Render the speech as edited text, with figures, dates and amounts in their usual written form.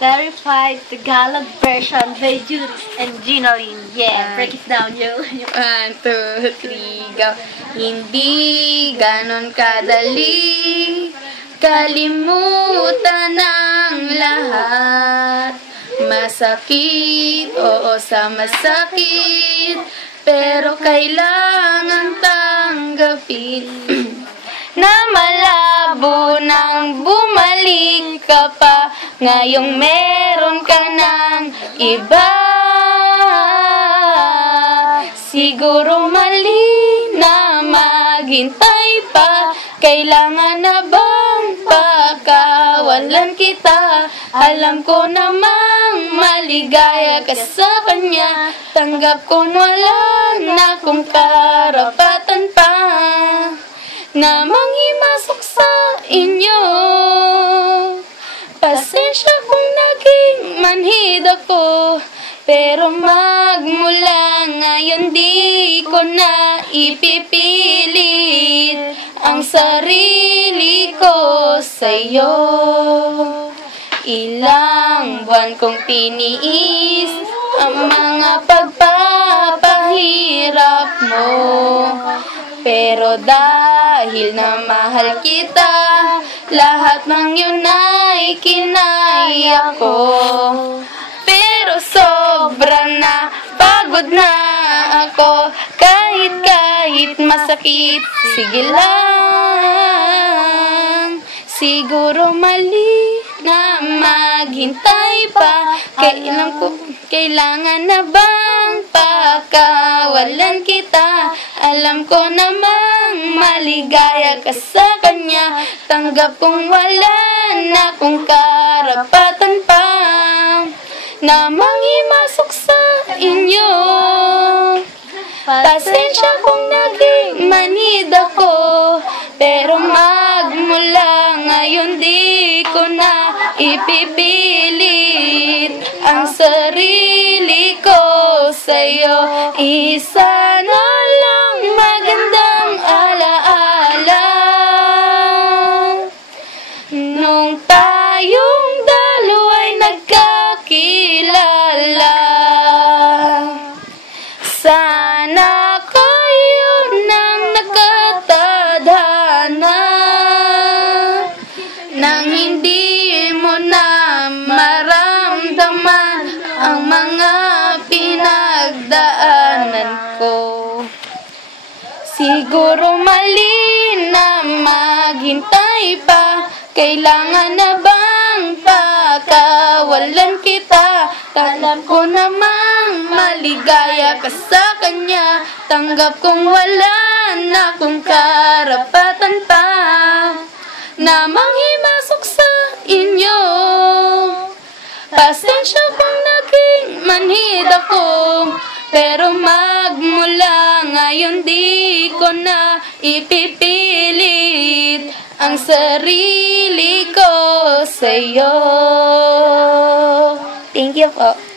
Verified Tagalog version by Juris and Ginoline. Yeah, break it down, yo. 1, 2, 3, go. Hindi ganon kadali kalimutan ang lahat. Masakit, oo sa masakit, pero kailangan tanggapin. Na malabo nang bumalik ka pa, ngayong meron ka ng iba. Siguro mali na maghintay pa, kailangan na bang pakawalan kita? Alam ko namang maligaya ka sa kanya, tanggap ko wala na kung karapatan pa na manghimasok sa inyo. Pasensya kung naging manhid ako, pero magmula ngayon di ko na ipipilit ang sarili ko sa'yo. Ilang buwan kong tiniis ang mga pagpapahirap mo, pero dahil na mahal kita, lahat ng yun ay kinaya ko. Pero sobra na, pagod na ako, kahit masakit, sige lang. Siguro mali na maghintay pa, kailangan na bang pakawalan kita? Alam ko namang maligaya ka sa kanya, tanggap kong wala na kung karapatan pa na manghimasok sa inyo. Pasensya kung naging manhid ako, pero magmula ngayon di ko na ipipilit ang sarili ko sa'yo. Isa na lang magandang alaala nung tayong dalawa'y nagkakilala. Sana kayo nang nakatadhana nang hindi mo na maramdaman ang mga pinagdaanan ko. Siguro mali na maghintay pa, kailangan na bang pakawalan kita? Alam ko namang maligaya ka sa kanya, tanggap kong wala na kung karapatan pa na manghimasok sa inyo. Pasensya kung naging manhid ako, pero magmula ngayon di ko na ipipilit ang sarili ko sa'yo. Thank you po.